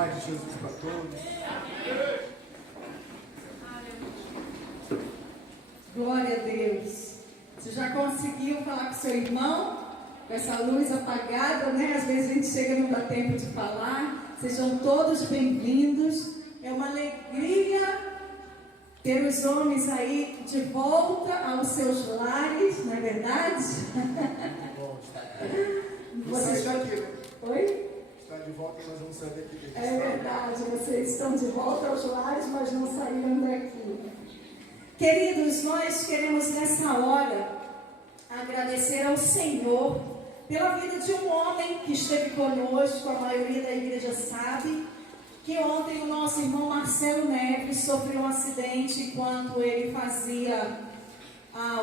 paz de Jesus para todos. Glória a Deus. Você já conseguiu falar com seu irmão? Com essa luz apagada, né? Às vezes a gente chega e não dá tempo de falar. Sejam todos bem-vindos. É uma alegria ter os homens aí de volta aos seus lares, não é verdade? Vocês estão aqui. Oi? Está de volta, nós vamos sair daqui. É verdade, vocês estão de volta aos lares, mas não saíram daqui. Queridos, nós queremos nessa hora agradecer ao Senhor pela vida de um homem que esteve conosco, a maioria da igreja sabe, que ontem o nosso irmão Marcelo Neves sofreu um acidente enquanto ele fazia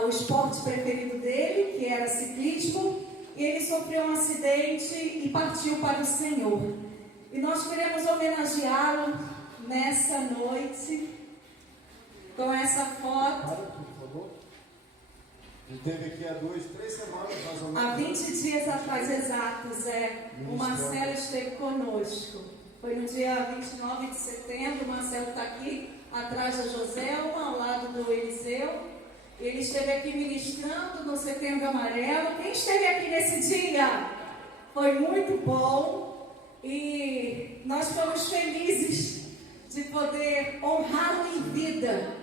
o esporte preferido dele, que era ciclismo, e ele sofreu um acidente e partiu para o Senhor. E nós queremos homenageá-lo nessa noite com essa foto. Para tudo, por favor. Ele esteve aqui há 2, 3 semanas, mais ou menos. Há 20 dias atrás exatos, o Marcelo esteve conosco. Foi no dia 29 de setembro, o Marcelo está aqui atrás da Joselma, ao lado do Eliseu. Ele esteve aqui ministrando no Setembro Amarelo. Quem esteve aqui nesse dia? Foi muito bom e nós fomos felizes de poder honrá-lo em vida.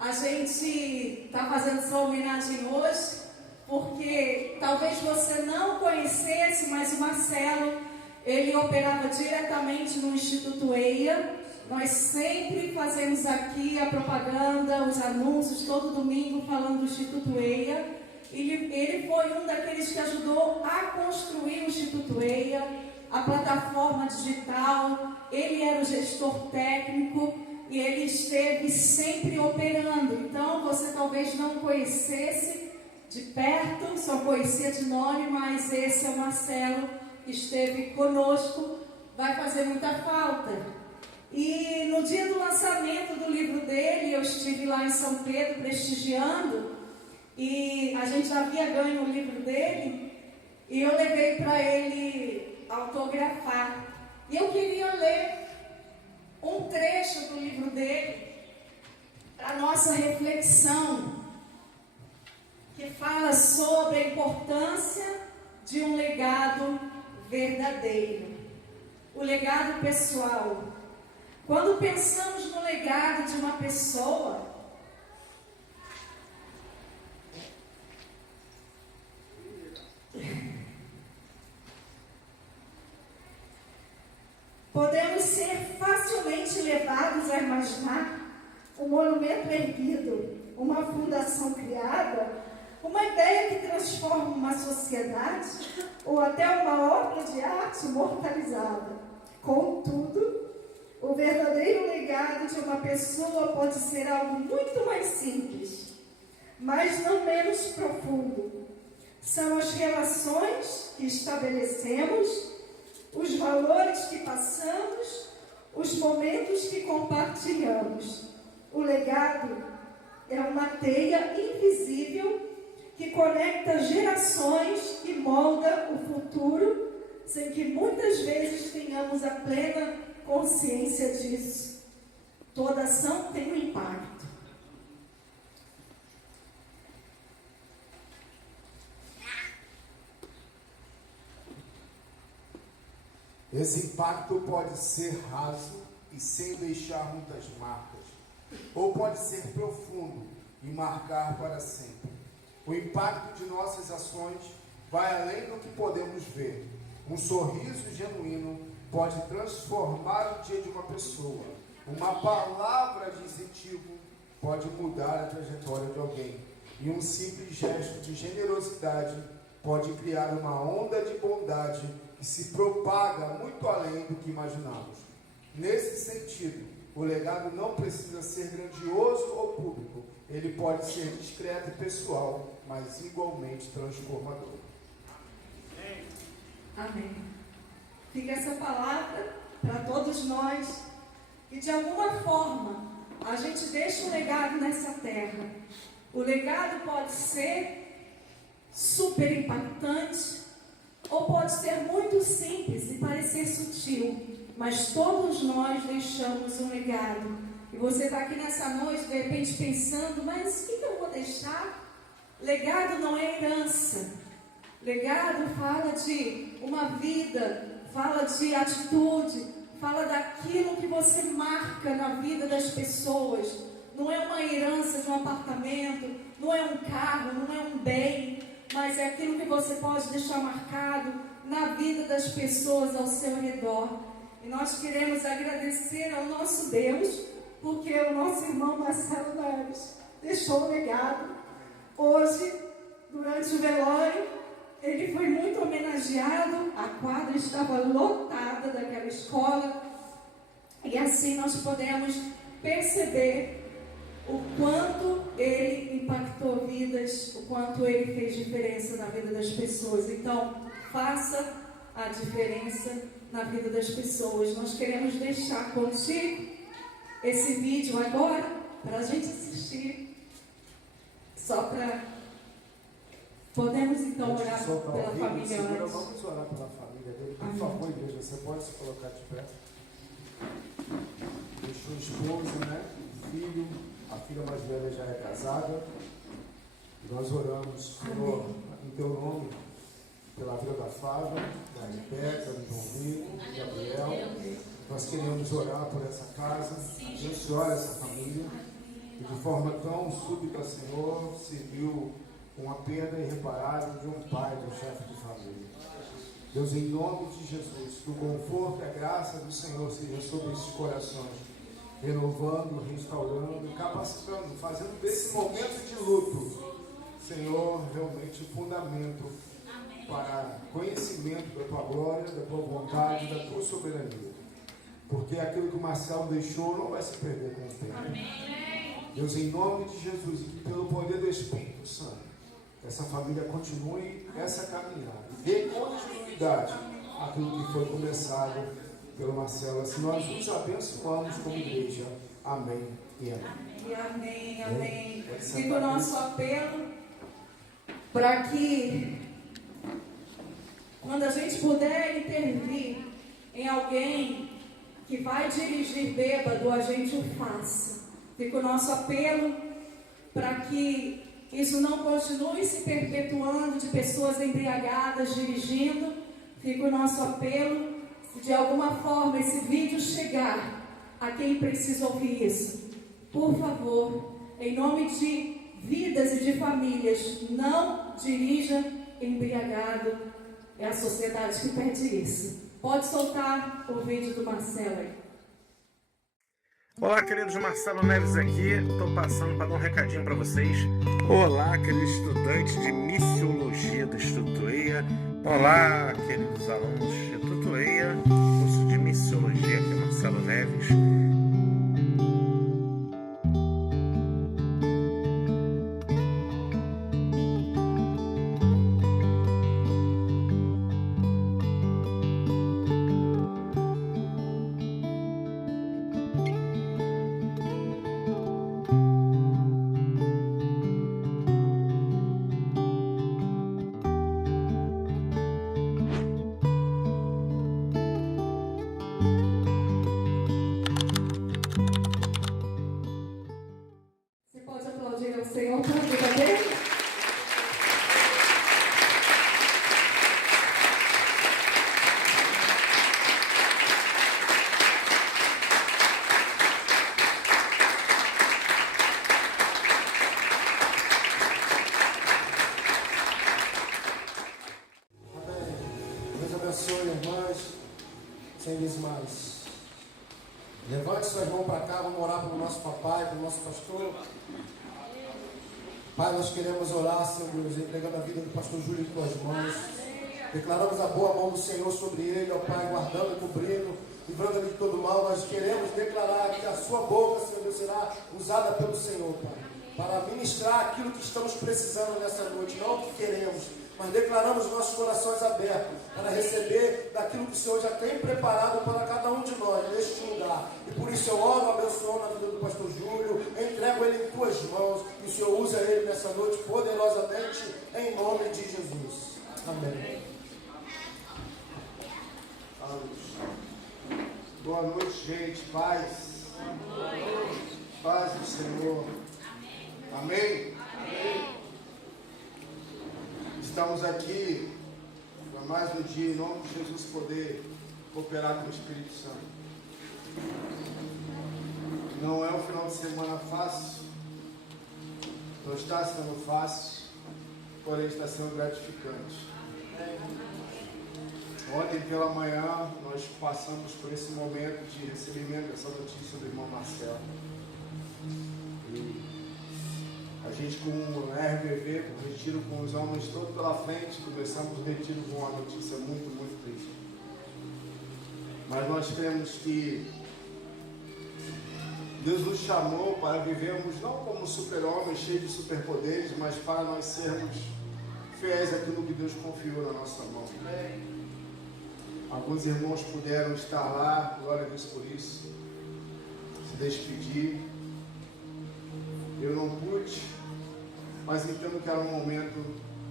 A gente está fazendo essa homenagem hoje porque talvez você não conhecesse, mas o Marcelo, ele operava diretamente no Instituto EIA. Nós sempre fazemos aqui a propaganda, os anúncios, todo domingo falando do Instituto EIA. Ele foi um daqueles que ajudou a construir o Instituto EIA, a plataforma digital. Ele era o gestor técnico e ele esteve sempre operando. Então você talvez não conhecesse de perto, só conhecia de nome, mas esse é o Marcelo que esteve conosco, vai fazer muita falta. E no dia do lançamento do livro dele, eu estive lá em São Pedro prestigiando, e a gente já havia ganho o livro dele, e eu levei para ele autografar. E eu queria ler um trecho do livro dele para nossa reflexão, que fala sobre a importância de um legado verdadeiro, o legado pessoal. Quando pensamos no legado de uma pessoa, podemos ser facilmente levados a imaginar um monumento erguido, uma fundação criada, uma ideia que transforma uma sociedade ou até uma obra de arte imortalizada. Contudo, o verdadeiro legado de uma pessoa pode ser algo muito mais simples, mas não menos profundo. São as relações que estabelecemos, os valores que passamos, os momentos que compartilhamos. O legado é uma teia invisível que conecta gerações e molda o futuro, sem que muitas vezes tenhamos a plena consciência disso. Toda ação tem um impacto. Esse impacto pode ser raso e sem deixar muitas marcas, ou pode ser profundo e marcar para sempre. O impacto de nossas ações vai além do que podemos ver. Um sorriso genuíno pode transformar o dia de uma pessoa. Uma palavra de incentivo pode mudar a trajetória de alguém. E um simples gesto de generosidade pode criar uma onda de bondade que se propaga muito além do que imaginamos. Nesse sentido, o legado não precisa ser grandioso ou público. Ele pode ser discreto e pessoal, mas igualmente transformador. Amém. Fica essa palavra para todos nós, e de alguma forma a gente deixa um legado nessa terra. O legado pode ser super impactante, ou pode ser muito simples e parecer sutil, mas todos nós deixamos um legado. E você está aqui nessa noite, de repente, pensando, mas o que eu vou deixar? Legado não é herança. Legado fala de uma vida, fala de atitude, fala daquilo que você marca na vida das pessoas. Não é uma herança de um apartamento, não é um carro, não é um bem, mas é aquilo que você pode deixar marcado na vida das pessoas ao seu redor. E nós queremos agradecer ao nosso Deus, porque o nosso irmão Marcelo Neves deixou um legado. Hoje, durante o velório, ele foi muito homenageado, a quadra estava lotada daquela escola, e assim nós podemos perceber o quanto ele impactou vidas, o quanto ele fez diferença na vida das pessoas. Então, faça a diferença na vida das pessoas. Nós queremos deixar contigo esse vídeo agora, para a gente assistir, só para... Podemos então orar pela família antes. Vamos orar pela família dele. Por favor, igreja, você pode se colocar de pé. Deixou o esposo, né? O filho, a filha mais velha já é casada. E nós oramos, Senhor, em teu nome, pela vida da Fábio, da Rebeca, do João Vico, do Gabriel. Nós queremos orar por essa casa, abençoar essa família. E de forma tão súbita, Senhor, se viu com a perda irreparável de um pai, de um chefe de família. Deus, em nome de Jesus, que o conforto e a graça do Senhor seja sobre esses corações, renovando, restaurando, capacitando, fazendo desse momento de luto, Senhor, realmente fundamento para conhecimento da tua glória, da tua vontade, da tua soberania. Porque aquilo que o Marcelo deixou não vai se perder com o tempo. Deus, em nome de Jesus, e que pelo poder do Espírito Santo, essa família continue essa caminhada e dê continuidade àquilo que foi começado pelo Marcelo. Assim nós nos abençoamos como igreja. Amém e amém. E amém, amém. Fica o nosso apelo para que, quando a gente puder intervir em alguém que vai dirigir bêbado, a gente o faça. Fica o nosso apelo para que isso não continue se perpetuando de pessoas embriagadas dirigindo. Fica o nosso apelo, se de alguma forma esse vídeo chegar a quem precisa ouvir isso, por favor, em nome de vidas e de famílias, não dirija embriagado. É a sociedade que pede isso. Pode soltar o vídeo do Marcelo aí. Olá, queridos, Marcelo Neves aqui. Estou passando para dar um recadinho para vocês. Olá, queridos estudantes de Missiologia do Instituto EIA. Olá, queridos alunos do Instituto EIA, curso de Missiologia, aqui é Marcelo Neves. Senhor, para a vida dele. Amém. Deus abençoe, irmãs. 100 vezes mais. Levante suas mãos para cá, vamos orar pelo nosso papai, pelo nosso pastor. Pai, nós queremos orar, Senhor Deus, entregando a vida do pastor Júlio em tuas mãos. Declaramos a boa mão do Senhor sobre ele, ó Pai, guardando, cobrindo, livrando ele de todo mal. Nós queremos declarar que a sua boca, Senhor Deus, será usada pelo Senhor, Pai, para ministrar aquilo que estamos precisando nessa noite, não o que queremos, mas declaramos nossos corações abertos para receber daquilo que o Senhor já tem preparado para cada um de nós neste lugar. E por isso eu oro, abençoo na vida do pastor Júlio, entrego ele em tuas mãos, e o Senhor usa ele nessa noite poderosamente, em nome de Jesus. Amém. Aleluia. Boa noite, gente. Paz. Boa noite. Paz do Senhor. Amém. Amém. Estamos aqui para mais um dia, em nome de Jesus, poder cooperar com o Espírito Santo. Não é um final de semana fácil, não está sendo fácil, porém está sendo gratificante. Ontem pela manhã nós passamos por esse momento de recebimento dessa notícia do irmão Marcelo. E a gente com o RBV, com o retiro com os homens todos pela frente, começamos o retiro com uma notícia muito, muito triste. Mas nós cremos que Deus nos chamou para vivermos não como super-homens cheios de superpoderes, mas para nós sermos fiéis àquilo que Deus confiou na nossa mão. Alguns irmãos puderam estar lá, glória a Deus por isso, se despedir. Eu não pude, mas entendo que era um momento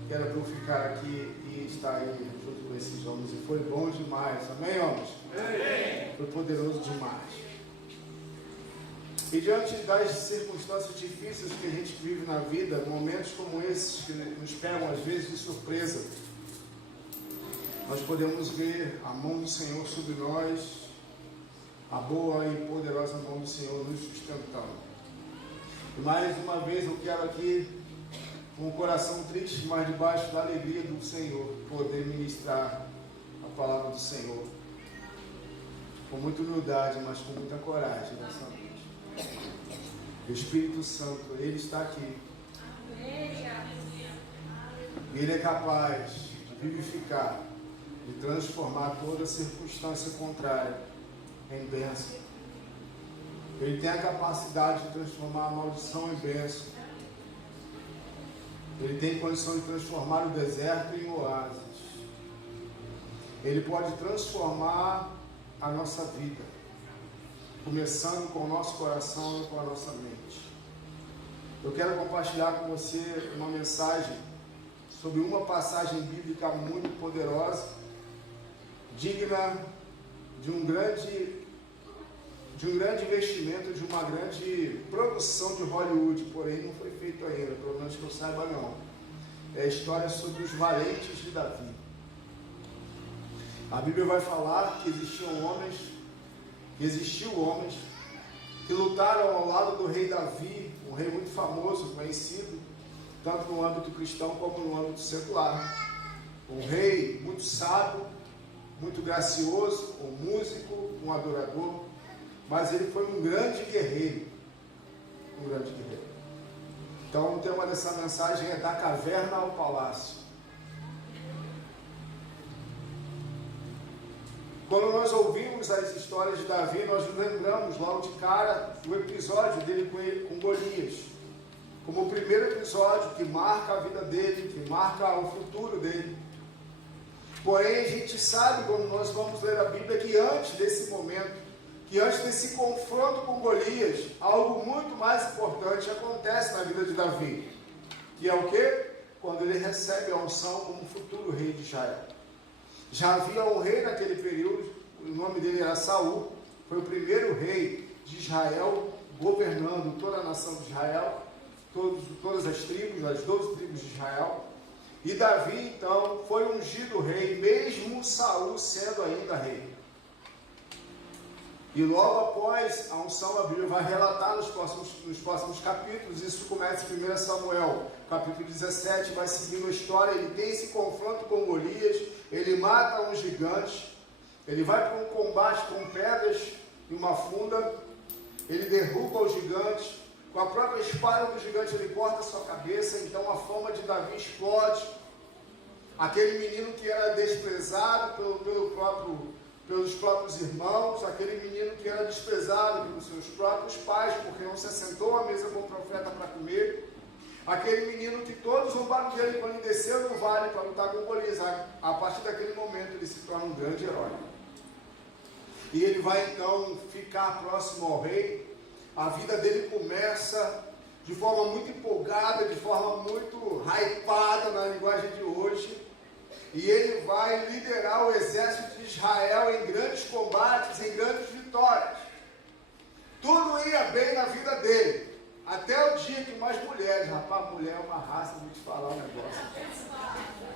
que era para eu ficar aqui e estar aí junto com esses homens. E foi bom demais, amém, homens? Amém. Foi poderoso demais. E diante das circunstâncias difíceis que a gente vive na vida, momentos como esses que nos pegam às vezes de surpresa, nós podemos ver a mão do Senhor sobre nós, a boa e poderosa mão do Senhor nos sustentando. E mais uma vez eu quero aqui, com o coração triste, mas debaixo da alegria do Senhor, poder ministrar a palavra do Senhor, com muita humildade, mas com muita coragem nessa noite. O Espírito Santo, Ele está aqui. Ele é capaz de vivificar, de transformar toda circunstância contrária em bênção. Ele tem a capacidade de transformar a maldição em bênção. Ele tem condição de transformar o deserto em oásis. Ele pode transformar a nossa vida, começando com o nosso coração e com a nossa mente. Eu quero compartilhar com você uma mensagem sobre uma passagem bíblica muito poderosa, digna de um grande investimento, de uma grande produção de Hollywood, porém não foi feito ainda, pelo menos que eu saiba não. É a história sobre os valentes de Davi. A Bíblia vai falar que existiu homens que lutaram ao lado do rei Davi, um rei muito famoso, conhecido, tanto no âmbito cristão como no âmbito secular. Um rei muito sábio, muito gracioso, um músico, um adorador, mas ele foi um grande guerreiro. Um grande guerreiro. Então o tema dessa mensagem é da caverna ao palácio. Quando nós ouvimos as histórias de Davi, nós nos lembramos logo de cara do episódio dele com Golias, como o primeiro episódio que marca a vida dele, que marca o futuro dele. Porém, a gente sabe, quando nós vamos ler a Bíblia, que antes desse momento, que antes desse confronto com Golias, algo muito mais importante acontece na vida de Davi, que é o quê? Quando ele recebe a unção como futuro rei de Israel. Já havia um rei naquele período, o nome dele era Saul, foi o primeiro rei de Israel, governando toda a nação de Israel, todas as tribos, as 12 tribos de Israel. E Davi, então, foi ungido rei, mesmo Saul sendo ainda rei. E logo após a unção, a Bíblia vai relatar nos próximos capítulos, isso começa em 1 Samuel, capítulo 17, vai seguindo a história, ele tem esse confronto com Golias, ele mata um gigante, ele vai para um combate com pedras e uma funda, ele derruba o gigante, com a própria espada do gigante ele corta a sua cabeça, então a fama de Davi explode. Aquele menino que era desprezado pelos próprios irmãos, aquele menino que era desprezado pelos seus próprios pais, porque não se assentou à mesa com o profeta para comer, aquele menino que todos zombaram dele quando ele desceu no vale para lutar com Golias, a partir daquele momento ele se torna um grande herói. E ele vai então ficar próximo ao rei, a vida dele começa de forma muito empolgada, de forma muito hypada na linguagem de hoje, e ele vai liderar o exército de Israel em grandes combates, em grandes vitórias. vitórias. Tudo ia bem na vida dele. Até o dia que umas mulheres, rapaz, mulher é uma raça, vou te falar um negócio.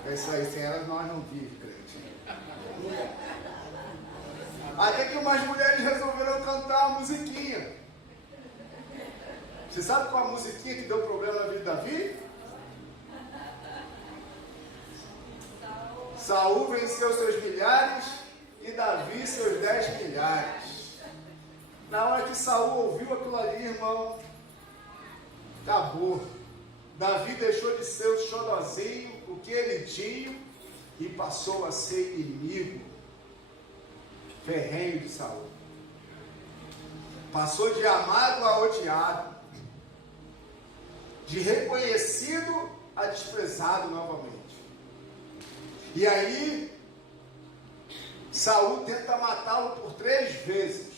É isso aí, sem elas nós não vivemos, crente. Até que umas mulheres resolveram cantar uma musiquinha. Você sabe qual a musiquinha que deu problema na vida de Davi? Saul venceu seus milhares e Davi seus 10 milhares. Na hora que Saul ouviu aquilo ali, irmão, acabou. Davi deixou de ser o xodozinho, o queridinho, e passou a ser inimigo ferrenho de Saul. Passou de amado a odiado, de reconhecido a desprezado novamente. E aí, Saul tenta matá-lo por 3 vezes.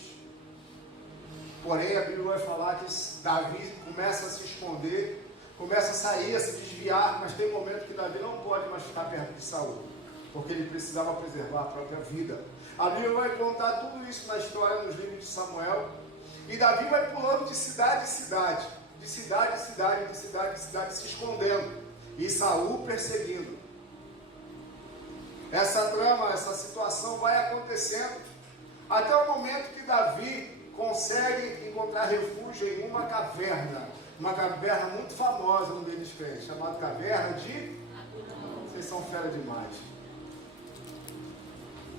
Porém, a Bíblia vai falar que Davi começa a se esconder, começa a sair, a se desviar, mas tem um momento que Davi não pode mais ficar perto de Saul, porque ele precisava preservar a própria vida. A Bíblia vai contar tudo isso na história, nos livros de Samuel, e Davi vai pulando de cidade em cidade, de cidade em cidade, de cidade em cidade, se escondendo, e Saul perseguindo. Essa trama, essa situação vai acontecendo, até o momento que Davi consegue encontrar refúgio em uma caverna muito famosa no meio dos crentes, chamada Caverna de... Vocês são fera demais.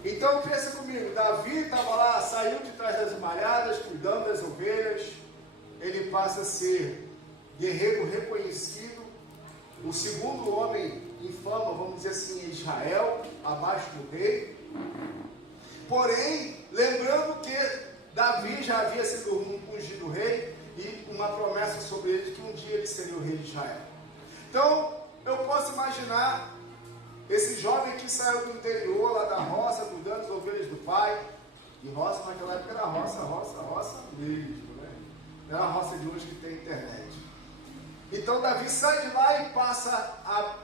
Então pensa comigo, Davi estava lá, saiu de trás das malhadas, cuidando das ovelhas, ele passa a ser guerreiro reconhecido, o segundo homem em fama, vamos dizer assim, em Israel, abaixo do rei. Porém, lembrando que Davi já havia sido ungido rei e uma promessa sobre ele de que um dia ele seria o rei de Israel. Então, eu posso imaginar esse jovem que saiu do interior, lá da roça, cuidando das ovelhas do pai. E roça naquela época era roça mesmo, né? Não era a roça de hoje que tem internet. Então Davi sai de lá e passa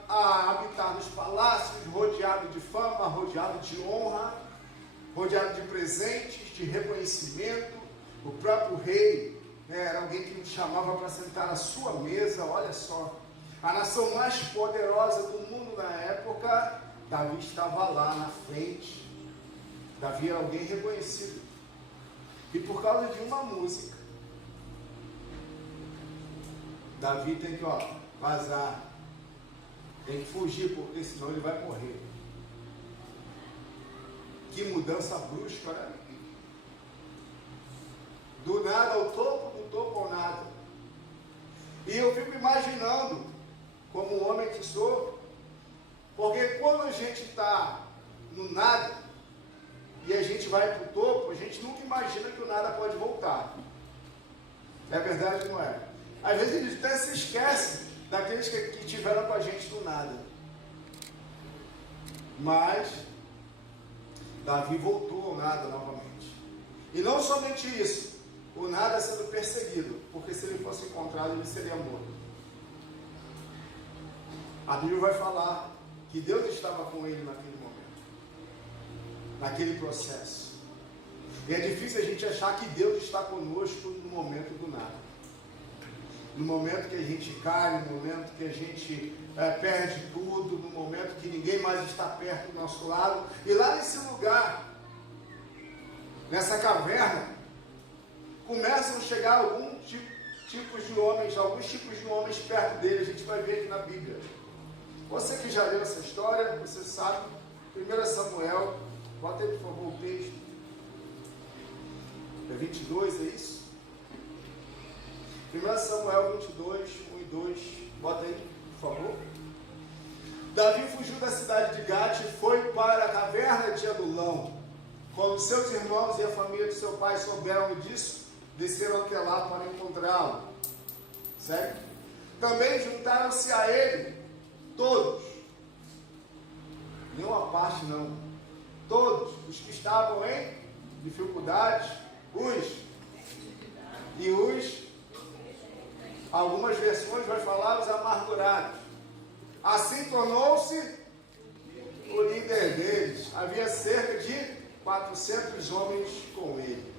a habitar nos palácios, rodeado de fama, rodeado de honra, rodeado de presentes, de reconhecimento. O próprio rei, né, era alguém que nos chamava para sentar à sua mesa. Olha só, a nação mais poderosa do mundo na época, Davi estava lá na frente. Davi era alguém reconhecido. E por causa de uma música, Davi tem que vazar, tem que fugir, porque senão ele vai morrer. Que mudança brusca, né? Do nada ao topo, do topo ao nada. E eu fico imaginando, como um homem que sou, porque quando a gente está no nada e a gente vai para o topo, a gente nunca imagina que o nada pode voltar. É verdade ou não é? Às vezes a gente até se esquece daqueles que tiveram com a gente do nada. Mas Davi voltou ao nada novamente. E não somente isso, o nada sendo perseguido, porque se ele fosse encontrado, ele seria morto. A Bíblia vai falar que Deus estava com ele naquele momento, naquele processo. E é difícil a gente achar que Deus está conosco no momento do nada. No momento que a gente cai, no momento que a gente perde tudo, no momento que ninguém mais está perto do nosso lado. E lá nesse lugar, nessa caverna, começam a chegar alguns tipos de homens perto dele. A gente vai ver aqui na Bíblia. Você que já leu essa história, você sabe, 1 Samuel, bota aí por favor o texto, é 22, é isso? 1 Samuel 22, 1 e 2, bota aí, por favor. Davi fugiu da cidade de Gate e foi para a caverna de Adulão. Quando seus irmãos e a família de seu pai souberam disso, desceram até lá para encontrá-lo. Certo? Também juntaram-se a ele todos, nenhuma parte não, todos os que estavam em dificuldades, algumas versões vai falar os amargurados. Assim tornou-se o líder deles. Havia cerca de 400 homens com ele.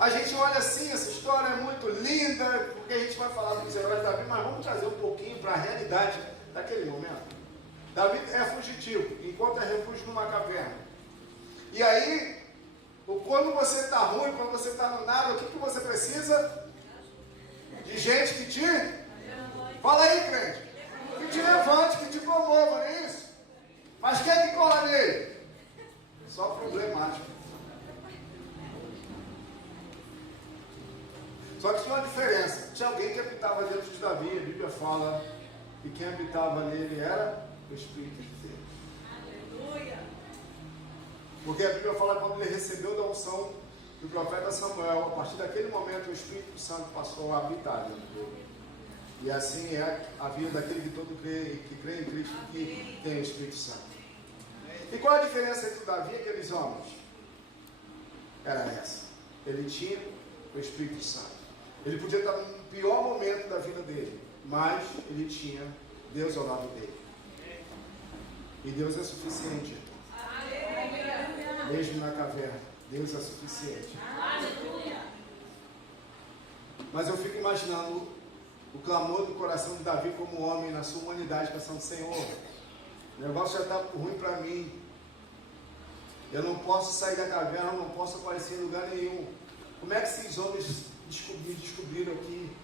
A gente olha assim, essa história é muito linda, porque a gente vai falar dos heróis de Davi, mas vamos trazer um pouquinho para a realidade daquele momento. Davi é fugitivo, encontra refúgio numa caverna. E aí, quando você está ruim, quando você está no nada, o que você precisa? De gente que te... Fala aí, crente. Que te levante, que te promova, não é isso? Mas quem é que cola nele? Só problemático. Só que tinha uma diferença. Tinha alguém que habitava dentro de Davi. A Bíblia fala que quem habitava nele era o Espírito de Deus. Aleluia! Porque a Bíblia fala que quando ele recebeu da unção do profeta Samuel, a partir daquele momento o Espírito Santo passou a habitar dentro dele. E assim é a vida daquele que todo que crê em Cristo, que tem o Espírito Santo. E qual a diferença entre Davi e aqueles homens? Era essa. Ele tinha o Espírito Santo. Ele podia estar no pior momento da vida dele, mas ele tinha Deus ao lado dele. E Deus é suficiente. Mesmo na caverna, Deus é suficiente. Mas eu fico imaginando o clamor do coração de Davi como homem na sua humanidade, pensando: Senhor, o negócio já está ruim para mim. Eu não posso sair da caverna, não posso aparecer em lugar nenhum. Como é que esses homens descobriram aqui?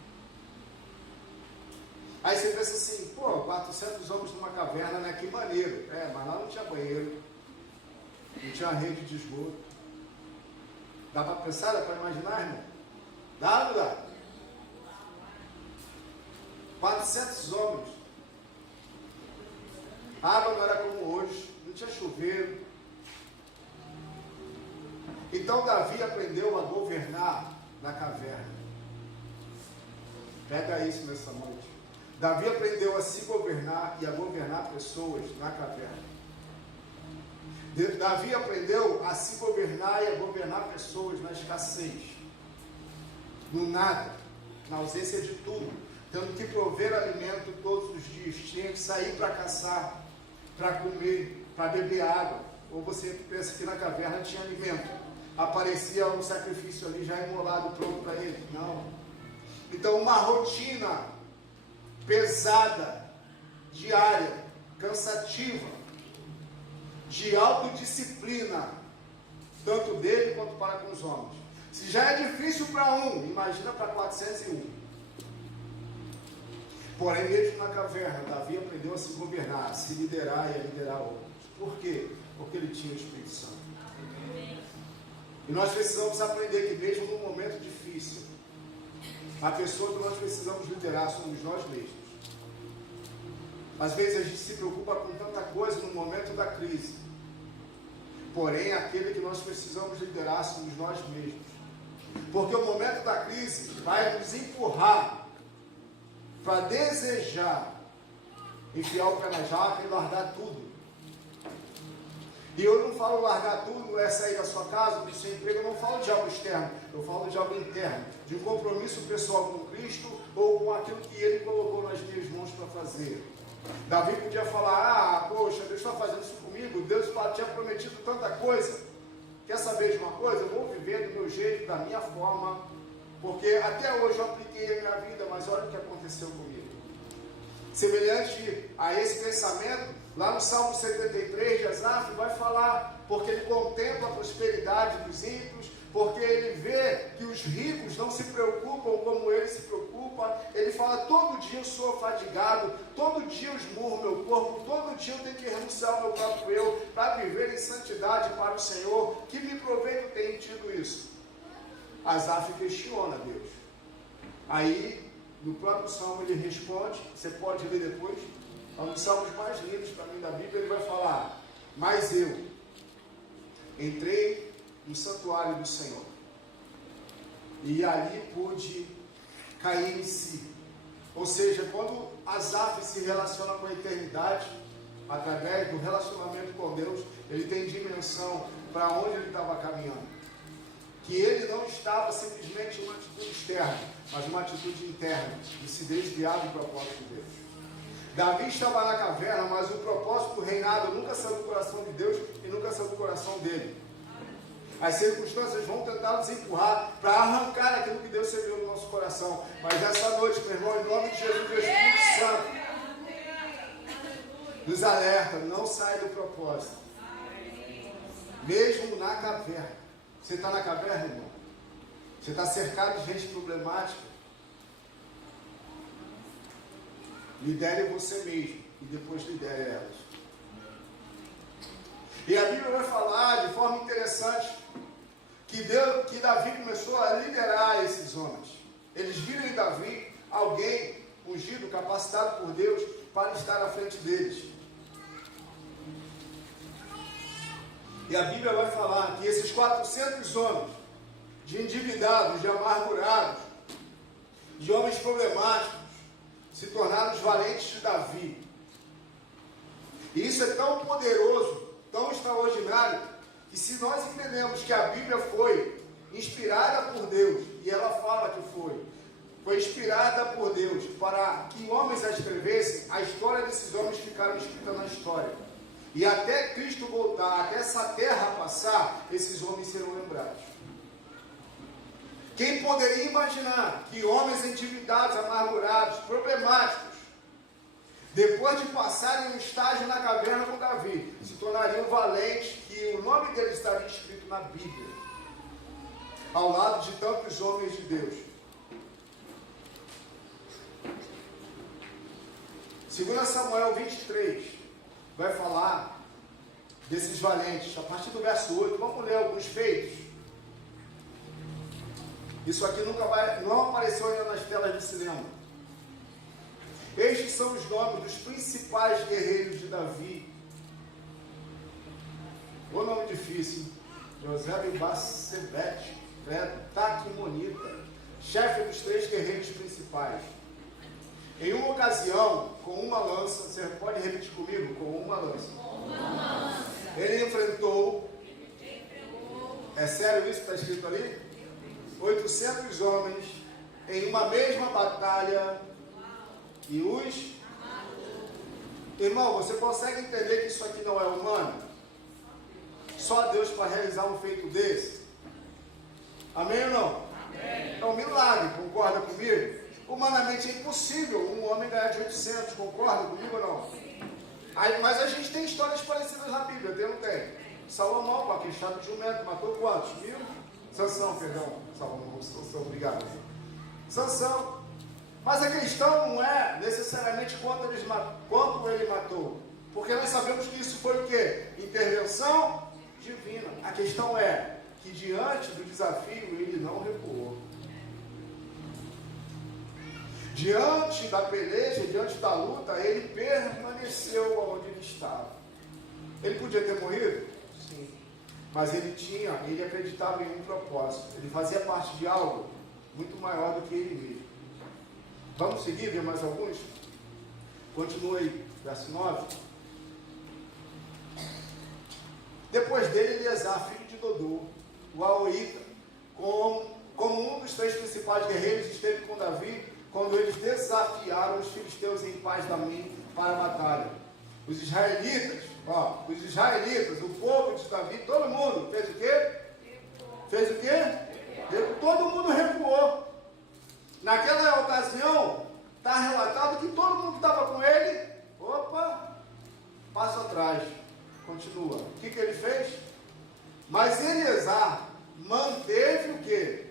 Aí você pensa assim: pô, 400 homens numa caverna, né? Que maneiro. É, mas lá não tinha banheiro, não tinha rede de esgoto. Dá para pensar, dá para imaginar, irmão? Dá ou não dá? 400 homens. A água não era como hoje, não tinha chuveiro. Então Davi aprendeu a governar na caverna. Pega isso nessa noite. Davi aprendeu a se governar e a governar pessoas na caverna. Davi aprendeu a se governar e a governar pessoas na escassez, no nada, na ausência de tudo, tendo que prover alimento todos os dias, tinha que sair para caçar, para comer, para beber água. Ou você pensa que na caverna tinha alimento, aparecia um sacrifício ali já imolado, pronto para ele? Não. Então uma rotina pesada, diária, cansativa, de autodisciplina, tanto dele quanto para com os homens. Se já é difícil para um, imagina para 401. Porém, mesmo na caverna, Davi aprendeu a se governar, a se liderar e a liderar outros. Por quê? Porque ele tinha o Espírito Santo. E nós precisamos aprender que mesmo num momento difícil, a pessoa que nós precisamos liderar somos nós mesmos. Às vezes a gente se preocupa com tanta coisa no momento da crise. Porém, aquele que nós precisamos liderar somos nós mesmos. Porque o momento da crise vai nos empurrar para desejar enfiar o pé na jaca e largar tudo. E eu não falo largar tudo, é sair da sua casa, do seu emprego, eu não falo de algo externo, eu falo de algo interno, de um compromisso pessoal com Cristo ou com aquilo que Ele colocou nas minhas mãos para fazer. Davi podia falar: poxa, Deus está fazendo isso comigo, Deus tinha prometido tanta coisa. Quer saber de uma coisa? Eu vou viver do meu jeito, da minha forma, porque até hoje eu apliquei a minha vida, mas olha o que aconteceu comigo. Semelhante a esse pensamento, lá no Salmo 73 de Asaf, vai falar, porque ele contempla a prosperidade dos ímpios, porque ele vê que os ricos não se preocupam como ele se preocupa. Ele fala: todo dia eu sou fadigado, todo dia eu esmurro meu corpo, todo dia eu tenho que renunciar ao meu próprio eu, para viver em santidade para o Senhor. Que me proveito tem tido isso? Asaf questiona Deus. Aí, no próprio Salmo ele responde, você pode ler depois, é um dos salmos mais lindos para mim da Bíblia. Ele vai falar: mas eu entrei no santuário do Senhor, e ali pude cair em si. Ou seja, quando Asaf se relaciona com a eternidade, através do relacionamento com Deus, ele tem dimensão para onde ele estava caminhando. Que ele não estava simplesmente em uma atitude externa, mas uma atitude interna, de se desviar do propósito de Deus. Davi estava na caverna, mas o propósito do reinado nunca saiu do coração de Deus e nunca saiu do coração dele. As circunstâncias vão tentar nos empurrar para arrancar aquilo que Deus semeou no nosso coração. Mas essa noite, meu irmão, em nome de Jesus, o Espírito Santo nos alerta, não sai do propósito. Mesmo na caverna. Você está na caverna, irmão? Você está cercado de gente problemática? Lidere você mesmo e depois lidere elas. E a Bíblia vai falar de forma interessante que Davi começou a liderar esses homens. Eles viram em Davi alguém ungido, capacitado por Deus para estar à frente deles. E a Bíblia vai falar que esses 400 homens, de endividados, de amargurados, de homens problemáticos, se tornaram os valentes de Davi. E isso é tão poderoso, tão extraordinário, que se nós entendemos que a Bíblia foi inspirada por Deus, e ela fala que foi inspirada por Deus para que homens a escrevessem, a história desses homens ficaram escrita na história. E até Cristo voltar, até essa terra passar, esses homens serão lembrados. Quem poderia imaginar que homens endividados, amargurados, problemáticos, depois de passarem um estágio na caverna com Davi, se tornariam valentes, que o nome deles estaria escrito na Bíblia, ao lado de tantos homens de Deus. 2 Samuel 23 vai falar desses valentes, a partir do verso 8, vamos ler alguns feitos. Isso aqui não apareceu ainda nas telas do cinema. Estes são os nomes dos principais guerreiros de Davi. O nome difícil: Josebe Bassebete, Taquimonita, chefe dos 3 guerreiros principais. Em uma ocasião, com uma lança, você pode repetir comigo? Com uma lança. Ele enfrentou, é sério isso que está escrito ali? 800 homens em uma mesma batalha e os... Irmão, você consegue entender que isso aqui não é humano? Só Deus para realizar um feito desse? Amém ou não? Amém. É um milagre, concorda comigo? Humanamente é impossível um homem ganhar de 800, concorda comigo ou não? Aí, mas a gente tem histórias parecidas na Bíblia, tem ou não tem? Salomão, com aquele chato de jumento, matou quantos? 1000? Sansão, perdão. Salomão, Sansão, obrigado. Sansão. Mas a questão não é necessariamente quanto ele matou. Porque nós sabemos que isso foi o quê? Intervenção divina. A questão é que diante do desafio ele não recuou. Diante da peleja, diante da luta, ele permaneceu onde ele estava. Ele podia ter morrido? Sim. Mas ele acreditava em um propósito. Ele fazia parte de algo muito maior do que ele mesmo. Vamos seguir, ver mais alguns? Continua aí, verso 9. Depois dele, Eleazar, filho de Dodô, o Aoíta, como um dos 3 principais guerreiros, esteve com Davi quando eles desafiaram os filisteus em Paz-Damim para a batalha. Os israelitas, o povo de Davi, todo mundo fez o quê? Fez o quê? Todo mundo recuou. Naquela ocasião, está relatado que todo mundo que estava com ele, passo atrás, continua. O que ele fez? Mas Eleazar manteve o quê?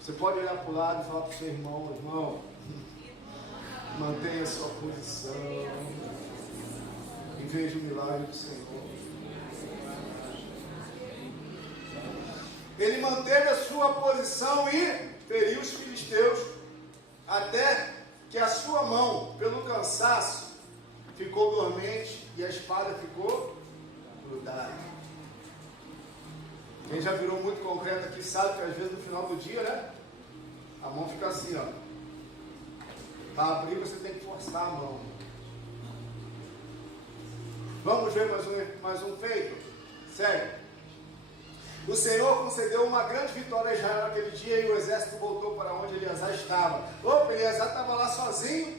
Você pode olhar para o lado e falar para o seu irmão, mantenha a sua posição e veja o milagre do Senhor. Ele manteve a sua posição e feriu os filisteus até que a sua mão, pelo cansaço, ficou dormente e a espada ficou grudada. Quem já virou muito concreto aqui sabe que às vezes no final do dia, né? A mão fica assim, ó. Para abrir você tem que forçar a mão. Vamos ver mais um feito? Sério. O Senhor concedeu uma grande vitória a Israel naquele dia e o exército voltou para onde Eleazar estava. Eleazar estava lá sozinho,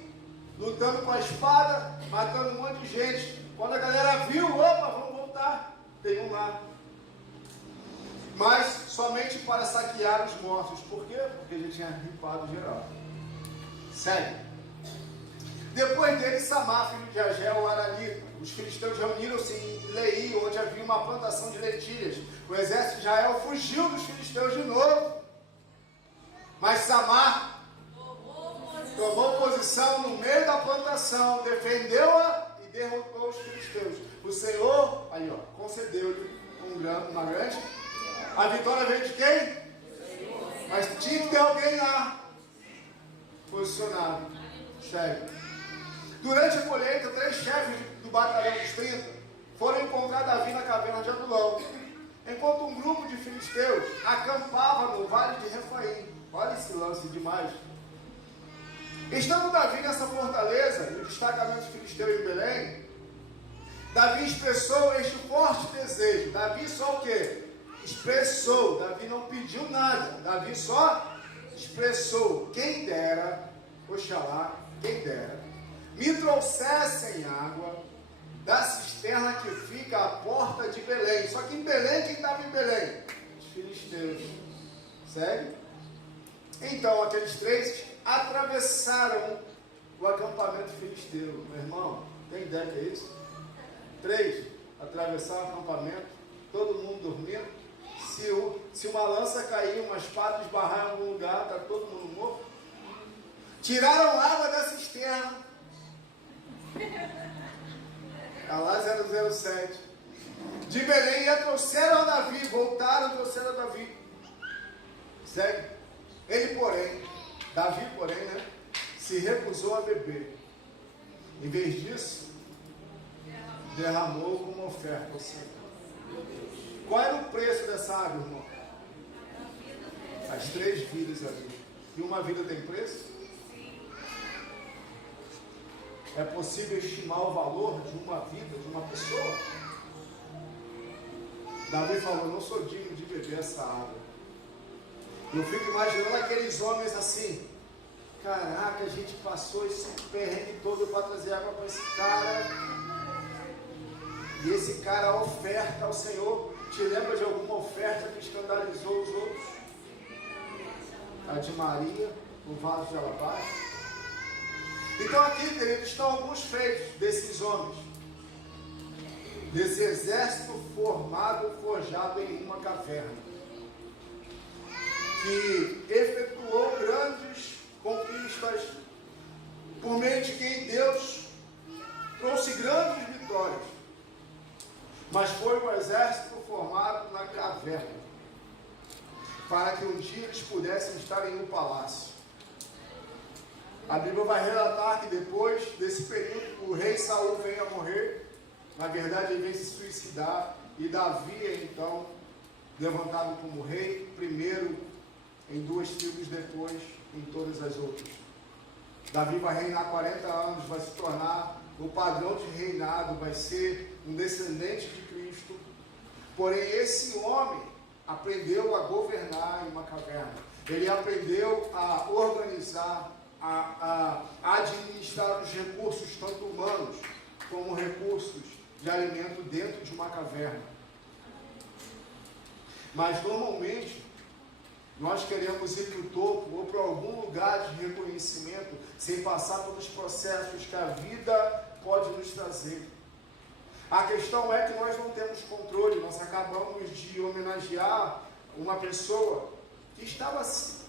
lutando com a espada, matando um monte de gente. Quando a galera viu, vamos voltar. Tem um lá. mas somente para saquear os mortos. Por quê? Porque ele tinha ripado geral. Segue. Depois dele, Samar, filho de Ageu, o Aralita. Os filisteus reuniram-se em Leí, onde havia uma plantação de lentilhas. O exército de Israel fugiu dos filisteus de novo. Mas Samar tomou posição no meio da plantação, defendeu-a e derrotou os filisteus. O Senhor, aí ó, concedeu-lhe uma grande. A vitória veio de quem? Mas tinha que ter alguém lá posicionado. Segue. Durante a colheita, 3 chefes do batalhão dos 30 foram encontrar Davi na caverna de Adulão, enquanto um grupo de filisteus acampava no vale de Refaim. Olha esse lance demais. Estando Davi nessa fortaleza, e o destacamento filisteu em Belém, Davi expressou este forte desejo. Davi só o quê? Expressou. Davi não pediu nada. Davi só expressou. Quem dera, oxalá, quem dera, me trouxessem água da cisterna que fica à porta de Belém. Só que em Belém, quem estava em Belém? Os filisteus. Segue? Então, aqueles 3 atravessaram o acampamento filisteu. Meu irmão, tem ideia que é isso? 3, atravessar o acampamento, todo mundo dormindo. Se uma lança cair, uma espada esbarrar em algum lugar, está todo mundo morto. Tiraram água da cisterna. Está lá 007. De Belém e trouxeram a Davi. Voltaram e trouxeram a Davi. Segue. Ele, porém, Davi, porém, né, se recusou a beber. Em vez disso, derramou como oferta ao Senhor. Qual era o preço dessa água, irmão? As 3 vidas ali. E uma vida tem preço? É possível estimar o valor de uma vida, de uma pessoa? Davi falou, não sou digno de beber essa água. Eu fico imaginando aqueles homens assim. Caraca, a gente passou esse perrengue todo para trazer água para esse cara. E esse cara oferta ao Senhor. Te lembra de alguma oferta que escandalizou os outros? A de Maria, o vaso de alabastro. Então aqui, queridos, estão alguns feitos desses homens. Desse exército formado, forjado em uma caverna. Que efetuou grandes conquistas, por meio de quem Deus trouxe grandes vitórias. Mas foi um exército formado na caverna, para que um dia eles pudessem estar em um palácio. A Bíblia vai relatar que depois desse período, o rei Saul vem a morrer. Na verdade, ele vem se suicidar, e Davi é então levantado como rei, primeiro em 2 tribos, depois em todas as outras. Davi vai reinar 40 anos, vai se tornar o padrão de reinado, vai ser um descendente de Cristo. Porém, esse homem aprendeu a governar em uma caverna. Ele aprendeu a organizar, a administrar os recursos, tanto humanos como recursos de alimento dentro de uma caverna. Mas normalmente nós queremos ir para o topo ou para algum lugar de reconhecimento sem passar pelos processos que a vida pode nos trazer. A questão é que nós não temos controle. Nós acabamos de homenagear uma pessoa que estava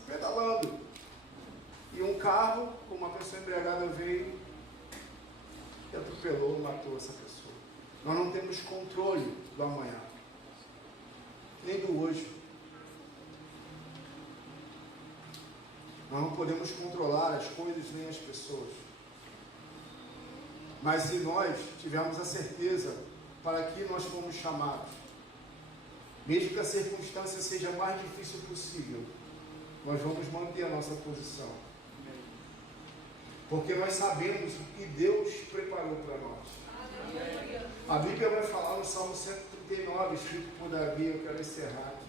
pedalando e um carro com uma pessoa embriagada veio e atropelou, matou essa pessoa. Nós não temos controle do amanhã, nem do hoje. Nós não podemos controlar as coisas nem as pessoas. Mas se nós tivermos a certeza para que nós fomos chamados, mesmo que a circunstância seja a mais difícil possível, nós vamos manter a nossa posição. Porque nós sabemos o que Deus preparou para nós. A Bíblia vai falar no Salmo 139, escrito por Davi. Eu quero encerrar aqui.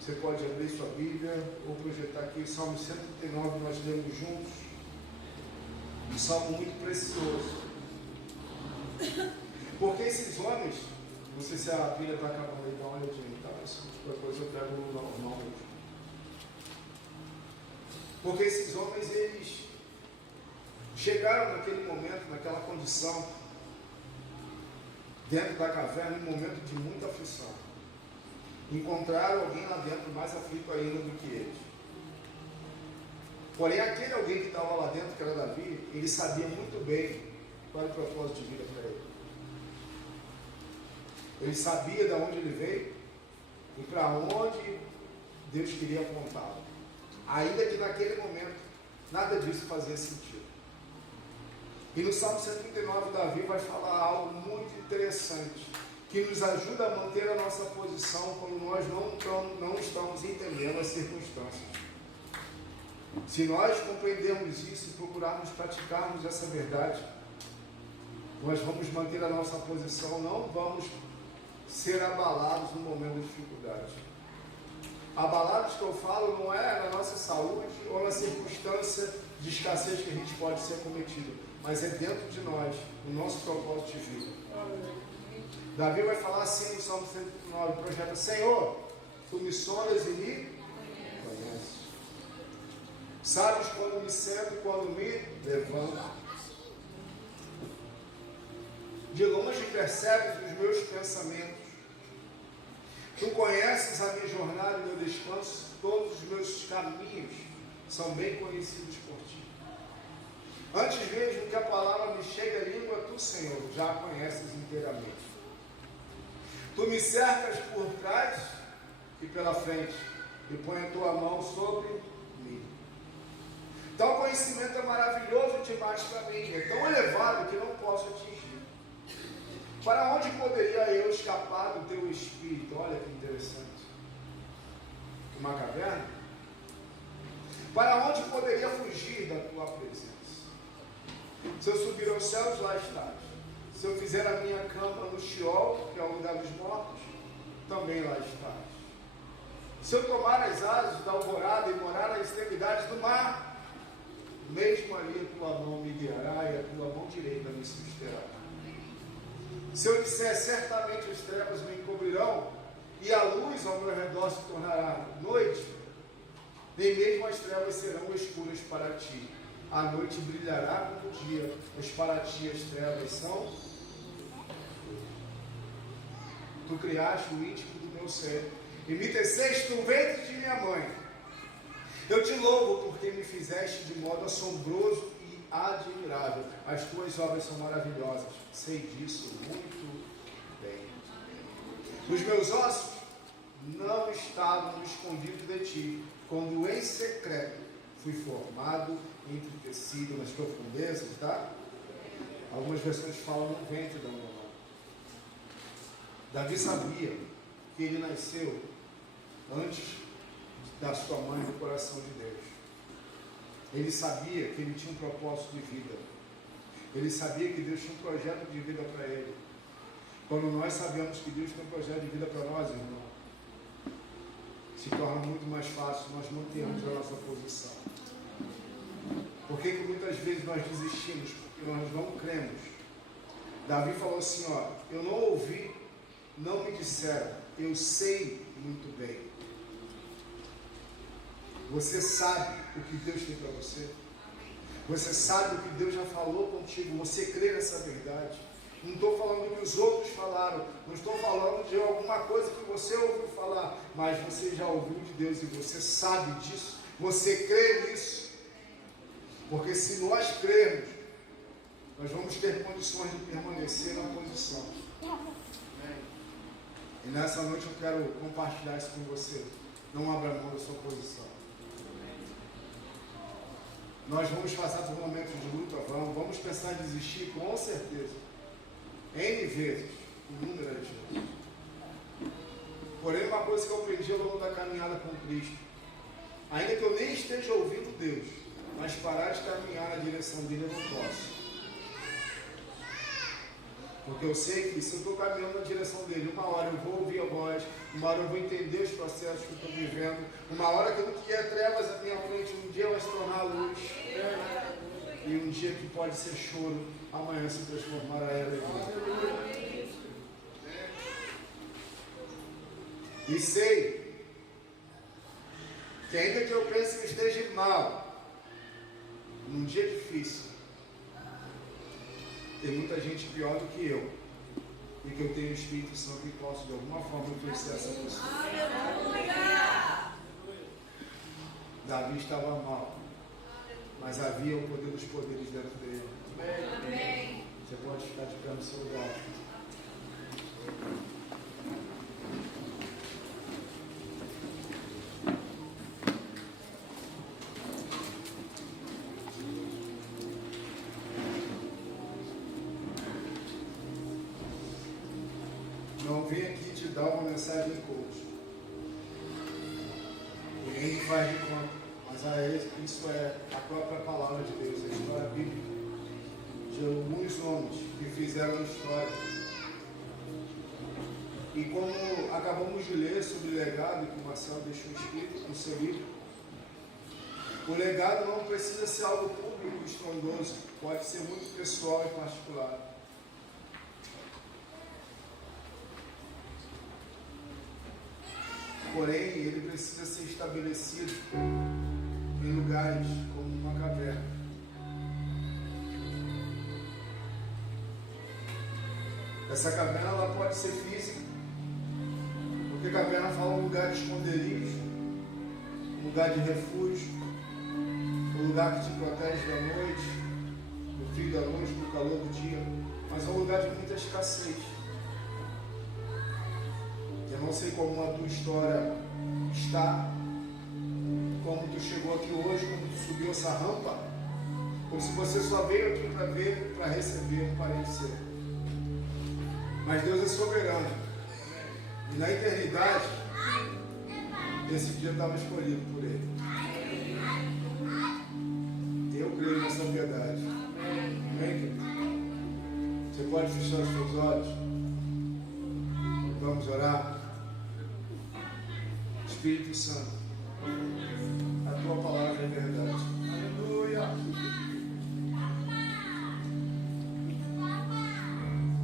Você pode abrir sua Bíblia ou projetar aqui o Salmo 139, nós lemos juntos. Um salmo muito precioso. Porque esses homens, Não sei se a pilha está acabando aí, dá uma olhadinha, tá? Isso, qualquer coisa eu pego no normal mesmo. Porque esses homens, eles chegaram naquele momento, naquela condição, dentro da caverna, em um momento de muita aflição. Encontraram alguém lá dentro mais aflito ainda do que eles. Porém, aquele alguém que estava lá dentro, que era Davi, ele sabia muito bem qual era o propósito de vida para ele. Ele sabia de onde ele veio e para onde Deus queria apontá-lo. Ainda que naquele momento nada disso fazia sentido. E no Salmo 139, Davi vai falar algo muito interessante, que nos ajuda a manter a nossa posição quando nós não estamos entendendo as circunstâncias. Se nós compreendermos isso e procurarmos praticarmos essa verdade, nós vamos manter a nossa posição, não vamos ser abalados no momento de dificuldade. Abalados que eu falo não é na nossa saúde ou na circunstância de escassez que a gente pode ser cometido, mas é dentro de nós, o nosso propósito de vida. Davi vai falar assim no Salmo 109, projeta: Senhor, tu me sondas e me conheces. Sabes quando me sento e quando me levanto. De longe percebes os meus pensamentos. Tu conheces a minha jornada e meu descanso, todos os meus caminhos são bem conhecidos por ti. Antes mesmo que a palavra me chegue à língua, tu, Senhor, já a conheces inteiramente. Tu me cercas por trás e pela frente, e põe a tua mão sobre mim. Tal conhecimento é maravilhoso demais para mim, é tão elevado que não posso atingir. Para onde poderia eu escapar do teu espírito? Olha que interessante. Uma caverna? Para onde poderia fugir da tua presença? Se eu subir aos céus, lá estás. Se eu fizer a minha cama no Sheol, que é o lugar dos mortos, também lá estás. Se eu tomar as asas da alvorada e morar nas extremidades do mar, mesmo ali a tua mão me guiará e a tua mão direita me susterá. Se eu disser, certamente as trevas me encobrirão e a luz ao meu redor se tornará noite, nem mesmo as trevas serão escuras para ti. A noite brilhará como o dia, mas para ti as trevas são. Tu criaste o íntimo do meu ser e me teceste no ventre de minha mãe. Eu te louvo porque me fizeste de modo assombroso e admirável. As tuas obras são maravilhosas. Sei disso muito bem. Os meus ossos não estavam escondidos de ti, quando em secreto fui formado, entristecido nas profundezas, tá? Algumas versões falam no ventre da mamãe. Davi sabia que ele nasceu antes da sua mãe no coração de Deus. Ele sabia que ele tinha um propósito de vida. Ele sabia que Deus tinha um projeto de vida para ele. Quando nós sabemos que Deus tem um projeto de vida para nós, irmão, se torna muito mais fácil nós mantermos a nossa posição. Por que muitas vezes nós desistimos? Porque nós não cremos. Davi falou assim, ó, eu não ouvi, não me disseram, eu sei muito bem. Você sabe o que Deus tem para você? Você sabe o que Deus já falou contigo? Você crê nessa verdade? Não estou falando do que os outros falaram, não estou falando de alguma coisa que você ouviu falar, mas você já ouviu de Deus e você sabe disso, você crê nisso. Porque se nós crermos, nós vamos ter condições de permanecer na posição. E nessa noite eu quero compartilhar isso com você. Não abra mão da sua posição. Nós vamos passar por momentos de luta, vamos pensar em desistir, com certeza. N vezes, inúmeras vezes. Porém, uma coisa que eu aprendi ao longo da caminhada com Cristo, ainda que eu nem esteja ouvindo Deus, mas parar de caminhar na direção dele eu não posso. Porque eu sei que se eu estou caminhando na direção dele, uma hora eu vou ouvir a voz, uma hora eu vou entender os processos que eu estou vivendo, uma hora que eu não queria trevas à minha frente, um dia vai se tornar luz, e um dia que pode ser choro, amanhã se transformará em alegria. E sei que ainda que eu pense que esteja mal, num dia difícil, tem muita gente pior do que eu. E que eu tenho o Espírito Santo e posso de alguma forma influenciar essa pessoa. Davi estava mal, mas havia o poder dos poderes dentro dele. Amém. Você pode ficar de pé no seu lugar. Não vim aqui te dar uma mensagem coach. Ninguém me faz de conta, mas isso é a própria palavra de Deus, a história bíblica de alguns homens que fizeram história. E como acabamos de ler sobre o legado que o Marcelo deixou escrito no seu livro, o legado não precisa ser algo público e estrondoso, pode ser muito pessoal e particular. Porém, ele precisa ser estabelecido em lugares como uma caverna. Essa caverna ela pode ser física, porque caverna fala um lugar de esconderijo, um lugar de refúgio, um lugar que te protege da noite, do frio da noite, do calor do dia, mas é um lugar de muita escassez. Eu não sei como a tua história está, como tu chegou aqui hoje, como tu subiu essa rampa, ou se você só veio aqui para ver, para receber um parente seu. Mas Deus é soberano. E na eternidade, esse dia estava escolhido por Ele. Eu creio nessa verdade. Amém? Você pode fechar os seus olhos? Vamos orar. Espírito Santo, a tua palavra é verdade. Aleluia.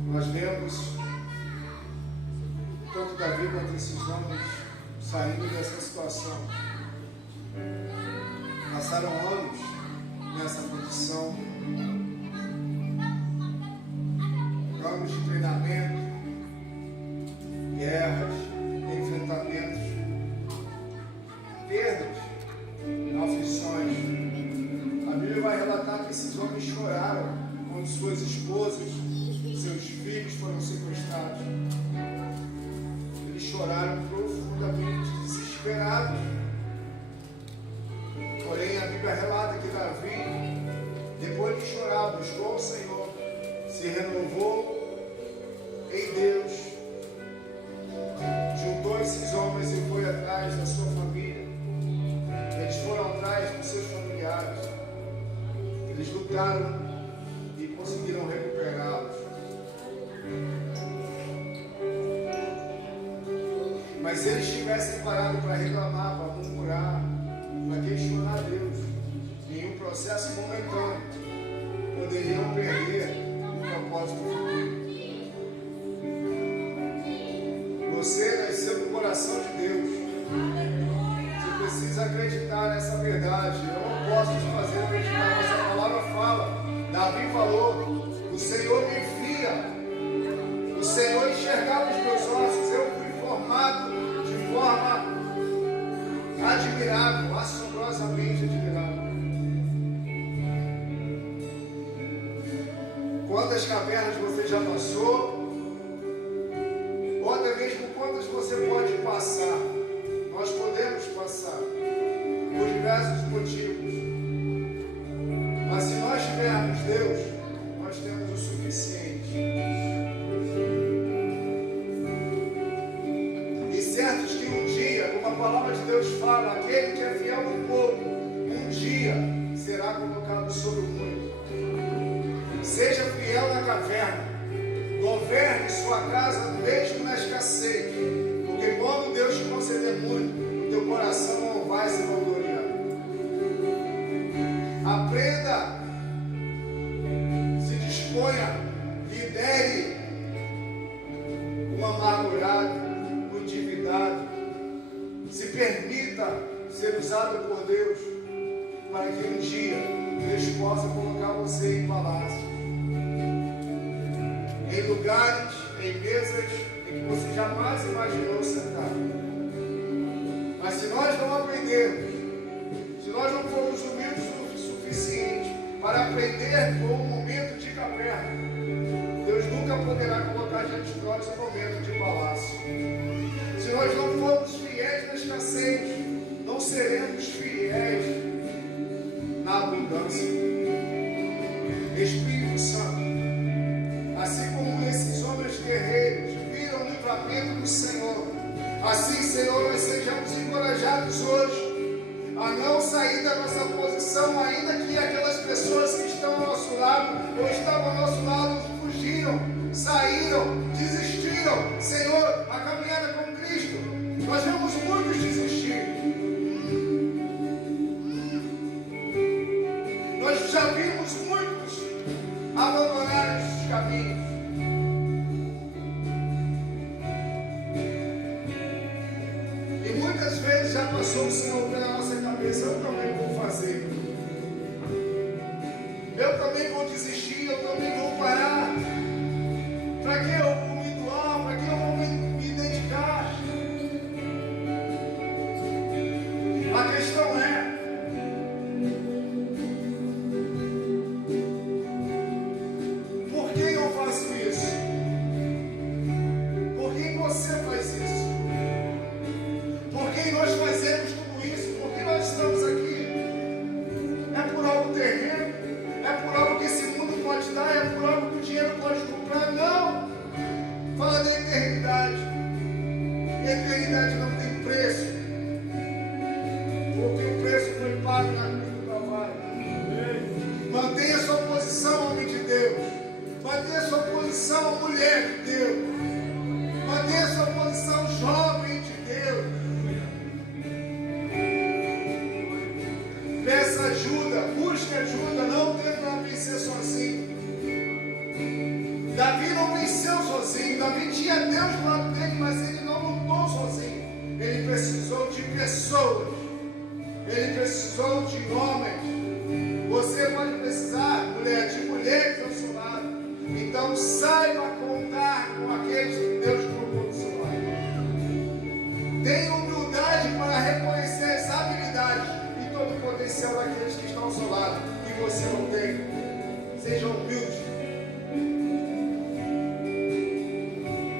Nós vemos tanto Davi quanto esses homens saindo dessa situação. Passaram anos nessa condição, anos de treinamento, guerras, enfrentamentos, perdas, aflições. A Bíblia vai relatar que esses homens choraram quando suas esposas, seus filhos foram sequestrados. Eles choraram profundamente, desesperados. Porém, a Bíblia relata que Davi, depois de chorar, buscou o Senhor, se renovou em Deus, juntou esses homens e foi atrás da sua família. Eles foram atrás dos seus familiares. Eles lutaram e conseguiram recuperá-los. Mas se eles tivessem parado para reclamar, para murmurar, para questionar Deus, em um processo momentâneo, poderiam perder o propósito futuro. Você nasceu no coração de Deus. Você precisa acreditar nessa verdade. Eu não posso te fazer acreditar, mas a palavra fala. Davi falou: o Senhor me via, o Senhor enxergava os meus ossos. Eu fui formado de forma admirável, assombrosamente admirável. Quantas cavernas você já passou? Ou até mesmo quantas você pode passar? Nós podemos passar por diversos motivos. Mas se nós tivermos Deus, nós temos o suficiente. E certos que um dia, como a palavra de Deus fala, aquele que é fiel no pouco, um dia será colocado sobre o muito. Seja fiel na caverna. Governe sua casa mesmo na escassez, porque quando Deus te conceder muito, o teu coração não vai se vangloriar. Aprenda, se disponha, lidere um amargurado, um endividado, usado por Deus para que um dia Deus possa colocar você em palácio, em lugares, em mesas em que você jamais imaginou sentar. Mas se nós não aprendermos, se nós não formos humildes o suficiente para aprender com o momento de caverna, Deus nunca poderá colocar diante de nós um momento de palácio. Se nós não formos fiéis na escassez, não seremos fiéis na abundância. Espírito Santo, assim como esses homens guerreiros viram o livramento do Senhor, assim, Senhor, nós sejamos encorajados hoje a não sair da nossa posição, ainda que aquelas pessoas que estão ao nosso lado ou estavam ao nosso lado fugiram, saíram, desistiram. Senhor, a caminhada com Cristo, nós vemos muitos desistir. Nós já vimos muitos abandonar esses caminhos. E muitas vezes já passou o Senhor pela nossa cabeça: eu também vou fazer. Eu também vou desistir, eu também vou parar. Para que eu vou me doar? Para que eu vou me dedicar? A questão é: por que eu faço isso? Por que você faz isso? Por que nós fazemos tudo isso? Por que nós estamos aqui? É por algo terreno? É por algo que esse mundo pode dar? É por algo que o dinheiro pode comprar? Não! Fala da eternidade. E a eternidade não tem preço, porque o preço foi pago na cruz do Calvário. Mantenha sua posição, homem de Deus. Mantenha sua posição, mulher de Deus. Mantenha sua posição, jovem de Deus. Peça ajuda, busque ajuda, não tenta vencer sozinho. Davi não venceu sozinho. Davi tinha Deus do lado dele, mas ele não lutou sozinho. Ele precisou de pessoas. Ele precisou de homens. Você pode precisar, mulher, de mulheres ao seu lado. Então saiba contar com aqueles que Deus colocou do seu lado. Tenha humildade para reconhecer as habilidades e todo o potencial daqueles que estão ao seu lado que você não tem. Sejam humildes.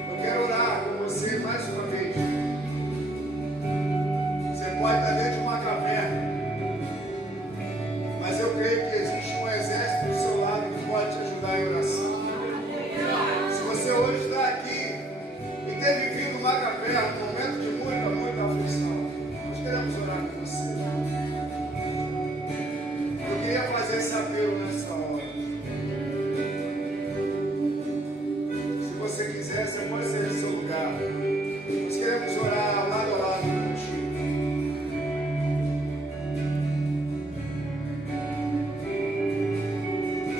Eu quero orar com você mais uma vez. Você pode estar dentro de uma caverna, mas eu creio que existe um exército do seu lado que pode te ajudar em oração. Se você hoje está aqui e ter vivido uma caverna, um momento de muita aflição, nós queremos orar com você. Eu queria fazer esse apelo nessa hora. Se você quiser, você pode sair do seu lugar. Nós queremos orar lado a lado contigo.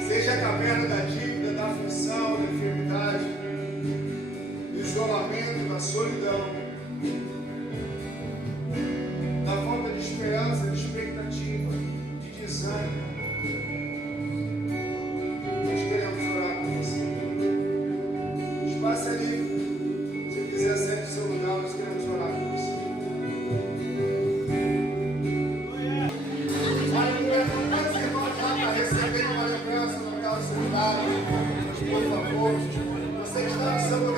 Seja a caverna da dívida, da aflição, da enfermidade, do isolamento, da solidão, da falta de esperança, de expectativa, de desânimo. Nós queremos orar com você. O espaço é livre. Se quiser sair do seu lugar, nós queremos orar com você. Aleluia. Quantos irmãos lá para receber uma lembrança no lugar do seu lugar? Por favor, você está no seu lugar.